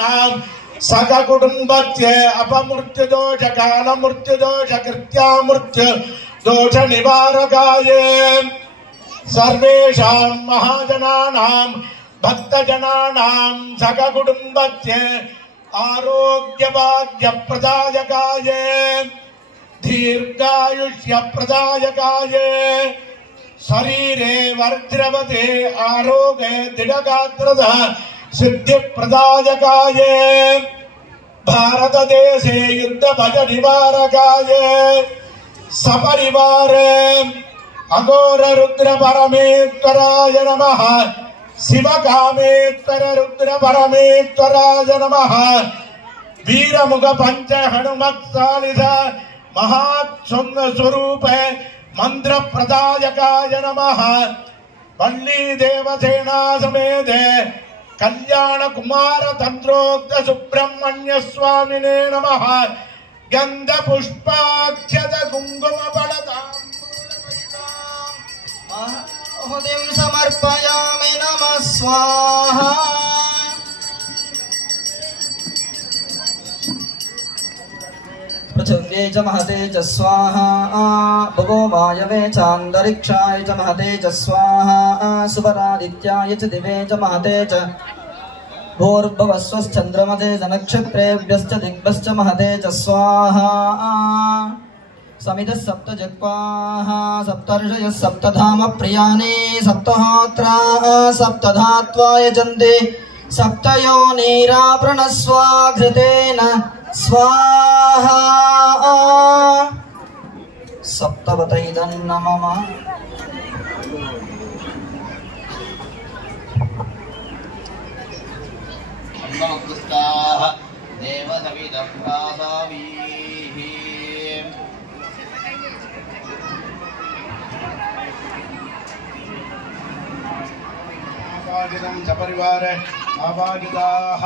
जनानां सककुटुम्बस्य अपमृत्युदोष कालमृत्युदोष कृत्यामृत्युदोष निवारकाय सर्वेषां महाजनानां भक्तजनानां सककुटुम्बस्य आरोग्यभाग्यप्रदायकाय दीर्घायुष्यप्रदायकाय शरीरे वर्ज्रवते आरोग्ये दृढगात्रद सिद्धिप्रदायकाय भारतदेशे युद्धभय निवारकाय सपरिवारे अघोर रुद्र परमेश्वराय नमः शिवकामेश्वर रुद्र परमेश्वराय नमः वीरमुख पंच हनुमत् चालीस महाचुंग स्वरूप मंत्र प्रदायकाय नमः वल्ली देवसेना समेत कल्याण कुमार तंत्रोक्त सुब्रह्मण्य स्वामिने नमः गंध पुष्पाक्षत कुंकुम आहुतिं समर्पयामि नमः स्वाहा पृथिव्यै च महते च स्वाहा भगो वायवे चान्तरिक्षाय च महते च स्वाहा सुपरादित्याय च दिवे च महते च भूर्भुवस्वश्चन्द्रमते च नक्षत्रेभ्यश्च दिग्भ्यश्च महते च स्वाहा समितः सप्त जग्वाः सप्तर्षयः सप्तधाम प्रियाणि सप्तहोत्रा सप्तधात्वा यजन्ते सप्तयोनिराप्रणस्वाघृतेन स्वाहा सप्तवतैदं नमः अन्नोक्तस्ताः देवसविदं प्रासावीः आवाजितं सपरिवार आवाजिताः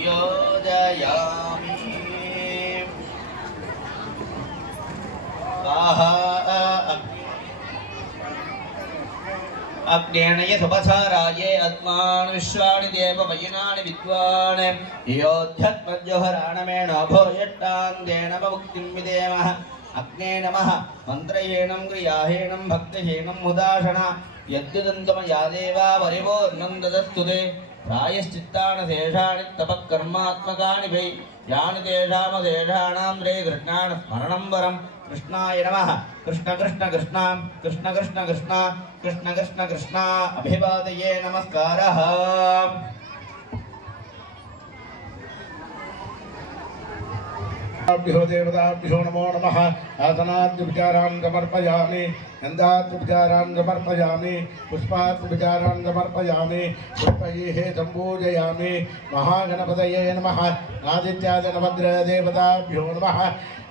योजयामि स्वाहा अग्नेय सुपथाराये अस्मान् विश्वाणि देव वयनानि विद्वान् योध्यत्मज्जोहराणमेण भोयट्टाङ्गेन मुक्तिं विदेमः अग्ने नमः मन्त्रहीनं क्रियाहीनं भक्तिहीनं मुदाशना यद्युदन्तमया देवा वरिवोर्नं ददस्तु ते प्रायश्चित्तानि शेषाणि तपःकर्मात्मकानि वै यानि तेषामशेषाणां रे कृष्णान् स्मरणं वरं कृष्णाय नमः कृष्ण कृष्ण कृष्ण कृष्ण कृष्ण कृष्ण कृष्ण कृष्ण कृष्ण अभिवादये नमस्कारः देवताभ्यो नमो नमः आसनाद्विचारान् समर्पयामि नन्दाद्विचारान् समर्पयामि पुष्पाद्विचारान् समर्पयामि पुष्पैः सम्पूजयामि महागणपतये नमः आदित्याय नवग्रहदेवताभ्यो नमः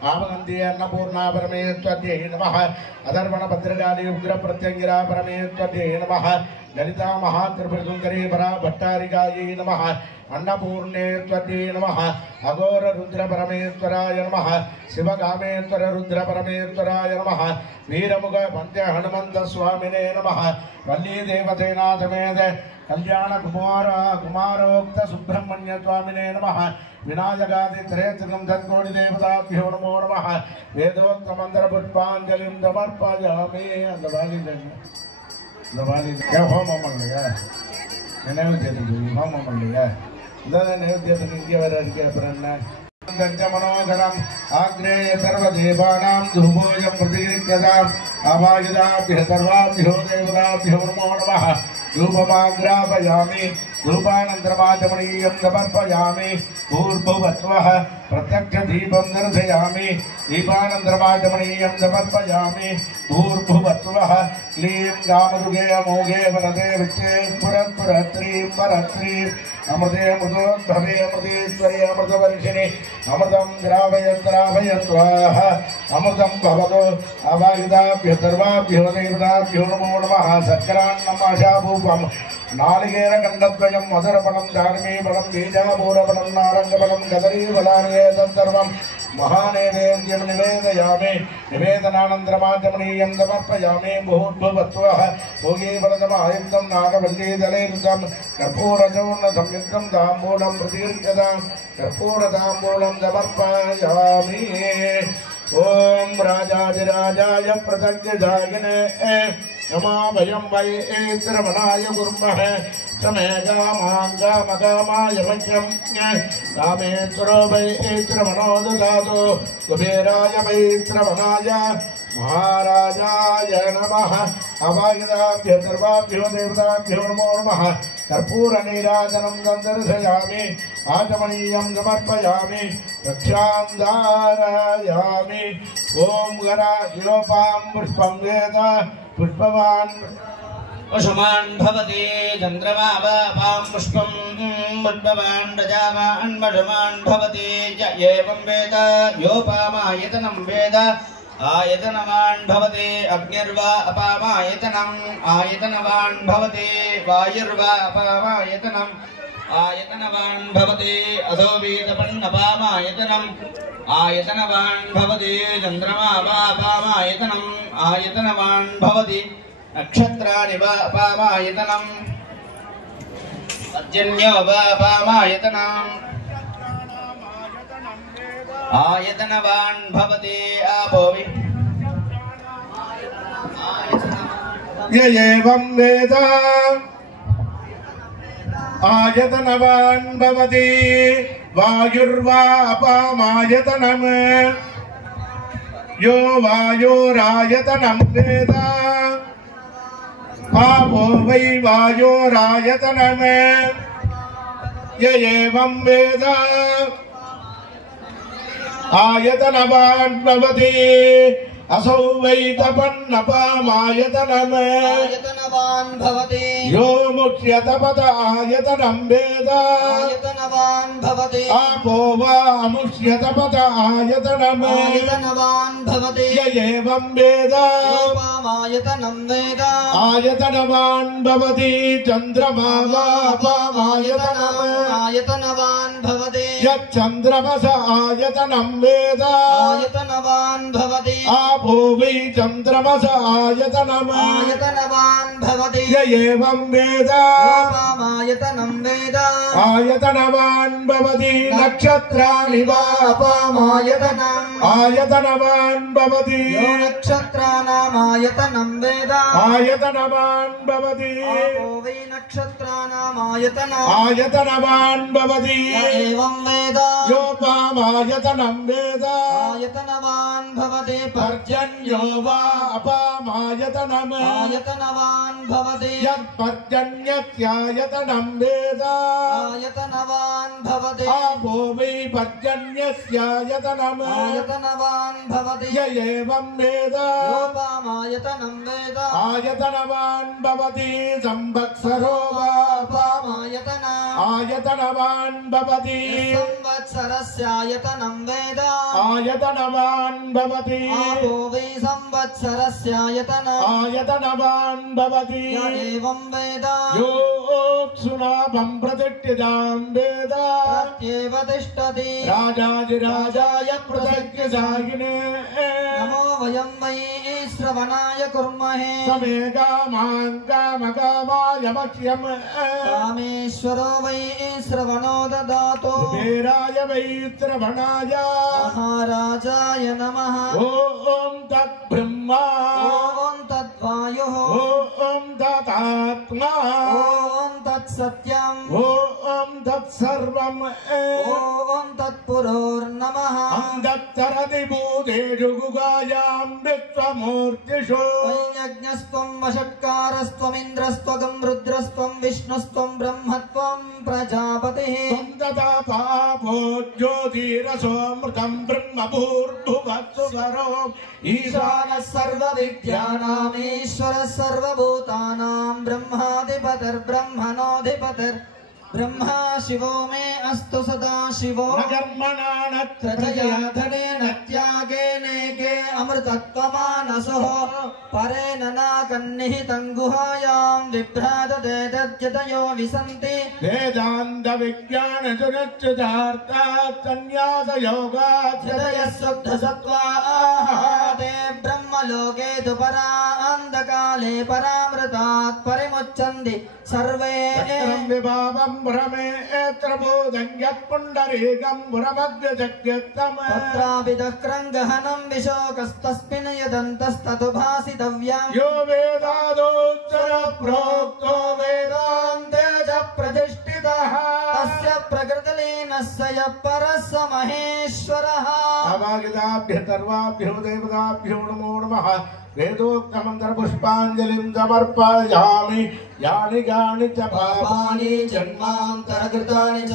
आवनन्दी अन्नपूर्णा परमेश्वर्यै नमः अधर्वणभद्रकाली उग्रप्रत्यङ्गिरा परमेश्वर्यै नमः ललिता महात्रिपुरसुन्दरी परा भट्टारिकायै नमः अन्नपूर्णेश्वर्यै नमः अघोर रुद्र परमेश्वराय नमः शिवकामेश्वर रुद्र परमेश्वराय नमः वीरमुख पंच हनुमंत स्वामिने नमः वल्ली देवसेना समेत कल्याण कुमारोक्त सुब्रह्मण्य स्वामिने नमः विनायकादि त्रयत्रिकं तत्कोटि देवताभ्यो नमो नमः वेदोक्त मंत्र पुष्पांजलिं समर्पयामि होमम இல்லையா நைவேத்தியத்துக்கு ஹோமம் இல்லையா இதான் நைவேத்தியத்துக்கு இங்கே வர இருக்கு அப்புறம் என்ன मनोगणम आग्नेय सर्वदेवानां धूपोऽयं प्रतीक्ष्यताम् आवाहिताभ्यः सर्वाभ्यो देवताभ्यो नमो नमः धूपमाग्रापयामि धूपानन्तरमाचमनीयं समर्पयामि भूर्भुवस्वः प्रत्यक्षदीपं दर्शयामि दीपानन्तरमाचमनीयं समर्पयामि भूर्भुवस्वः क्लीं गामदुगे अमोघे वरदे विच्चे स्फुरत्फुरत्रीं वरत्रीं अमृते अमृतोद्भवे अमृतेश्वरी अमृतवर्षिणि अमृतं द्रावयद्रावयत्वाः अमृतं भवतु अवायुधाभ्यो सर्वाभ्यो देवताभ्यो नमो नमः सक्रान्नमाशाभूपम् नालिकेरकण्डद्वयं मधुरफलं धार्मीफलं बीजापूरफलं नारङ्गफलं कदलीफलानि एतत्सर्वं महानैवेद्यं निवेदयामि निवेदनानन्तरमाचमनीयं समर्पयामि भूर्भुवस्वः भोगीफलसमायुक्तं नागवल्लीदलैर्युतं कर्पूरचूर्णसंयुक्तं ताम्बूलं प्रतीर्यतां कर्पूरताम्बूलं समर्पयामि ओम राजाधिराजाय प्रत्यक्षजायिने नमो वयं वै श्रवणाय कुर्मः समेकामाङ्गामकामाय मह्यं कामेश्वरो वै श्रवणो ददातु कुबेराय वै श्रवणाय महाराजाय नमः अवायुधाभ्यो सर्वाभ्यो देवताभ्यो नमो नमः कर्पूरनीराजनं दर्शयामि आचमनीयं समर्पयामि रक्षान्धारयामि ओम गराजिलोपां पुष्पं वेद पुष्पवान् वशुमान् भवति चन्द्रमा वापां पुष्पं पुष्पवान् रजावान् वशुमान् भवति य एवं वेद योपामायतनं वेद आयतनवान् भवति अग्निर्वा अपामायतनम् आयतनवान् भवति वायुर्वा अपामायतनम् आयतनवान् भवति अधो वीतपन्नपामायतनम् आयतनवान् भवति चन्द्रमा वा अपामायतनम् आयतनवान् भवति नक्षत्राणि वा अपामायतनम् पर्जन्यो वा अपामायतनम् आयतनवान् भवति आपोवि य एवं वेद आयतनवान् भवति वायुर्वा अपामायतनम् यो वायोरायतनं वेद आपो वै वायोरायतनम् य एवं वेद आयतनवान् भवति असौ वै तपन्नपामायतनम् आयतनवान् भवति यो मुच्यतपत आयतनं वेद आयतनवान् भवति आपो वा अमुच्यतपत आयतनम् आयतनवान् भवति य एवं वेद योपामायतनं वेद आयतनवान् भवति चन्द्रमा वा अपामायतनम् आयतनवान् भवति यच्चन्द्रमस आयतनं वेद आयतनवान् भवति आपो वै चन्द्रमस आयतनम् आयतनवान् भवति य एवं वेद योपामायतनं वेद आयतनवान् भवति नक्षत्राणि वा अपामायतनम् आयतनवान् भवति यो नक्षत्राणामायतनं वेद आयतनवान् भवति आपो वै नक्षत्राणामायतनम् आयतनवान् भवति य एवं वेद योपामायतनं वेद आयतनवान् भवति पर्जन्यो वा अपामायतनम् आयतनवान् भवति यत्पर्जन्यस्यायतनं वेद आयतनवान् भवति आपो वै पर्जन्यस्यायतनम् आयतनवान् भवति य एवं वेद योपामायतनं वेद आयतनवान् भवति संवत्सरो वा योपामायतनम् आयतनवान् भवति संवत्सरस्यायतनं वेद आयतनवान् भवति आपो वै संवत्सरस्यायतनम् आयतनवान् भवति य एवं वेद योऽप्सुनाभं प्रतिष्ठितां वेद प्रत्येव तिष्ठति राजाधिराजाय प्रत्यक्षजायिने नमो वयं वै श्रवणाय कुर्महे समेकामाङ्गामकामाय मह्यम् कामेश्वरो वै श्रवणो ददातु कुबेराय वै श्रवणाय महाराजाय नमः ॐ तद्ब्रह्मा ॐ तद्वायुः ॐ तदात्मा ॐ तत्सत्यम् ॐ तत्सर्वम् ॐ तत्पुरोर्नमः तत्तरति भूतेषु गुगायां विश्वमूर्तिषु यज्ञस्त्वं वषट्कारस्त्वमिन्द्रस्त्वगं रुद्रस्त्वं विष्णुस्त्वं ब्रह्मत्वं प्रजापतिः त्वं तथा पापो ज्योतिरसोऽमृतं ब्रह्मभूर्भुवस्सुकरो ईशानः सर्वविद्यानाम् ईश्वरः सर्वभूतानां ब्रह्माधिपतिर्ब्रह्मणोऽधिपतिर् ब्रह्मा शिवो मे अस्तु सदा शिवो न कर्मणा न प्रजया धनेन त्यागेनेके अमृतत्वमानसो परेण नाकन्निहितं गुहायां विभ्राजते तद्यतयो विसन्ति वेदान्त विज्ञान जुनच्युतार्थात् संन्यास योगात् हृदयः शुद्धसत्त्वाः ते ब्रह्मलोके तु परान्धकाले परामृतात् परिमुच्यन्ति सर्वे चक्रं विभावं भ्रमेऽत्र बोधं यत्पुण्डरीकं भ्रमद्यजग्यत्तम् तत्रापि दक्रं गहनं विशोकस्तस्मिन् यदन्तस्ततु भासितव्यम् यो वेदादोत्तर प्रोक्तो वेदान्ते च प्रतिष्ठितः तस्य प्रकृतिलीनस्य यः परः स महेश्वरः अवागिदाभ्य सर्वाभ्यो देवताभ्यो नमो नमः वेदोक्तमन्त्रपुष्पाञ्जलिं समर्पयामि यानि यानि च पापानि जन्मान्तरकृतानि च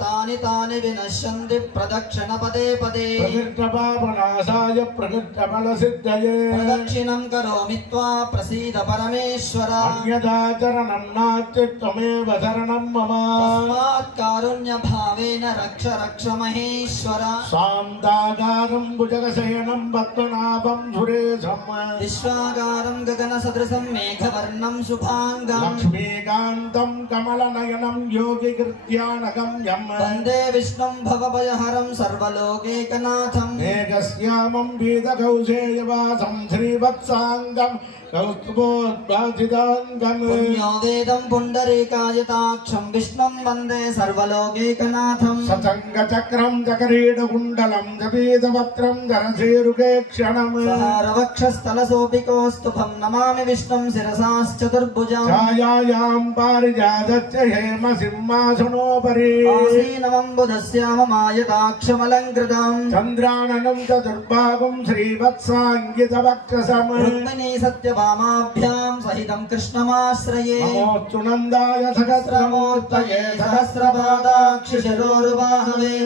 तानि तानि विनश्यन्ति प्रदक्षिणपदे पदे प्रकृष्टपापनाशाय प्रकृष्टफलसिद्धये प्रदक्षिणं करोमि त्वा प्रसीद परमेश्वर अन्यथा चरणं नास्ति त्वमेव शरणं मम तस्मात् कारुण्यभावेन रक्ष रक्ष महेश्वर शान्ताकारं भुजगशयनं पद्मनाभं सुरेशम् विश्वाकारं गगनसदृशं मेघवर्णं शुभाङ्गं लक्ष्मीकान्तं कमलनयनं योगिकृत्यानगम्यं वन्दे विष्णुं भवभयहरं सर्वलोकैकनाथं मेघश्यामं पीतकौशेयवासं श्रीवत्साङ्गं कौस्तुभोद्भासिताङ्गं पुण्यो वेदं पुण्डरीकायताक्षं विष्णुं वन्दे सर्वलोकैकनाथं सचङ्गचक्रं चकरीडकुण्डलं जपीतवक्त्रं धरसेरुके क्षणम् सहारवक्षस्थलशोभिकोस्तुभं नमामि विष्णुं शिरसाश्चतुर्भुजं छायायां पारिजातस्य हेमसिंहासनोपरि आसीनमम्बुधस्याममायताक्षमलङ्कृतं चन्द्राननं चतुर्भागं श्रीवत्साङ्गितवक्षसम् रुक्मिणी सत्यभामाभ्यां सहितं कृष्णमाश्रये नमोऽस्तु नन्दाय सहस्रमूर्तये सहस्रपादाक्षिशिरोरुबाहवे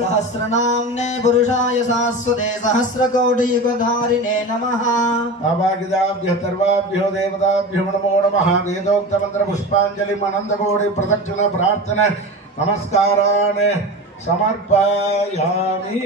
सहस्रनाम्ने पुरुषाय शाश्वते सहस्रकोटियुगधारिणे नमः अवागिदाभ्यः सर्वाभ्यो देवताभ्यो नमो नमः वेदोक्तमन्त्रपुष्पाञ्जलिम् अनन्तकोटि प्रदक्षिण प्रार्थना नमस्कारान् समर्पयामि।